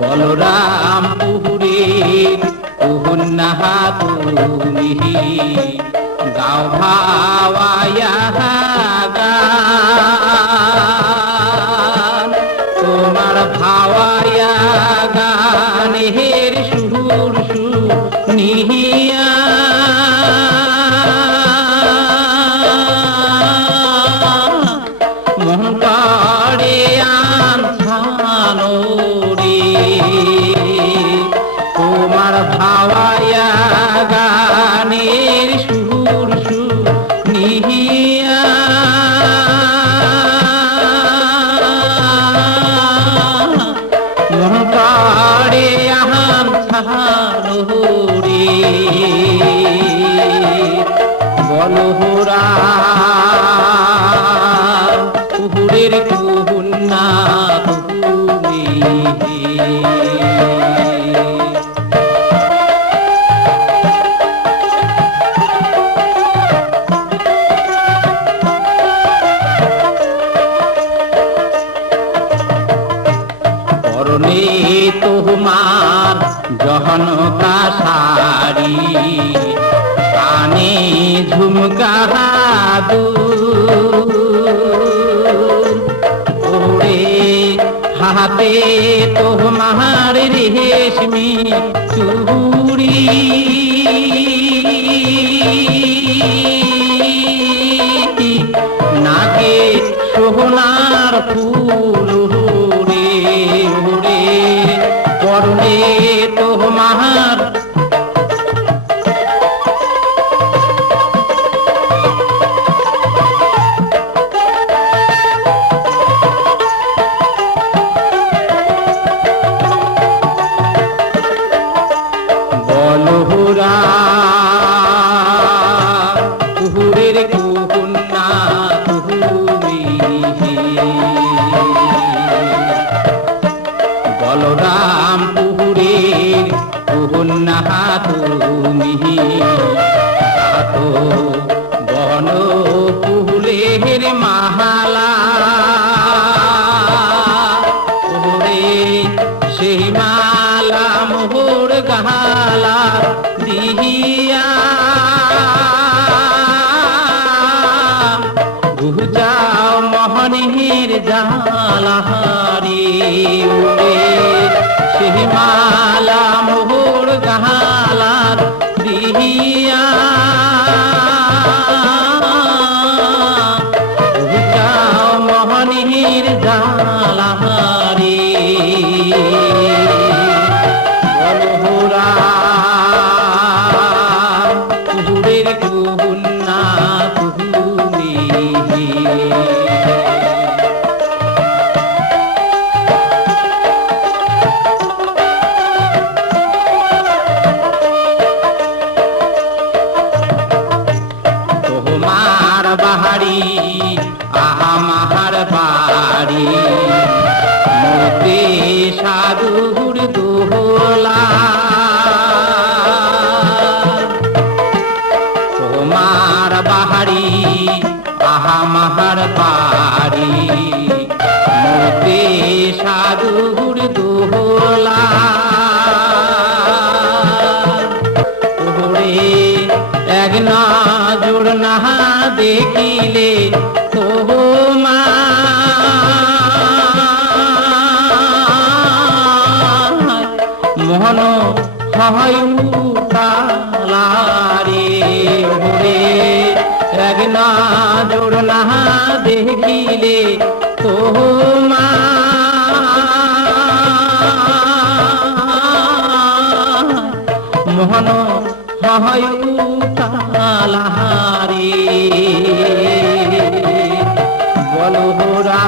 বলরাম পুহুরের কুহুন্নাহা তুমি গাও ভাওয়ায়া মন আহাম আনছানো রে বলহুরা কুহুরের কুহুন্না কুহুমি জহন কাশারি কানে ঝুমকা ওরে হাতে তোমার রেশমি চুড়ি। নাকে সোহনার ফুল রে রে পরনে বলরাম কুহুরের কুহুন্না তুমি তো বন কুহুলের মাহালা। ওরে সেই মালা মোহর গালা দিহিয়া। বুঝাও মোহনের জালাহারি। বাহারি আহামার বাড়ি। মতে সাধুর দোহলা। তোমার বাহারি আহামার বাড়ি। মতে সাধুর দোহলা। এক দেখিলে মোহন হয় তালারে ওরে এক না জোড় দেখিলে তোমার মোহন হয় তালাহারে বলহরা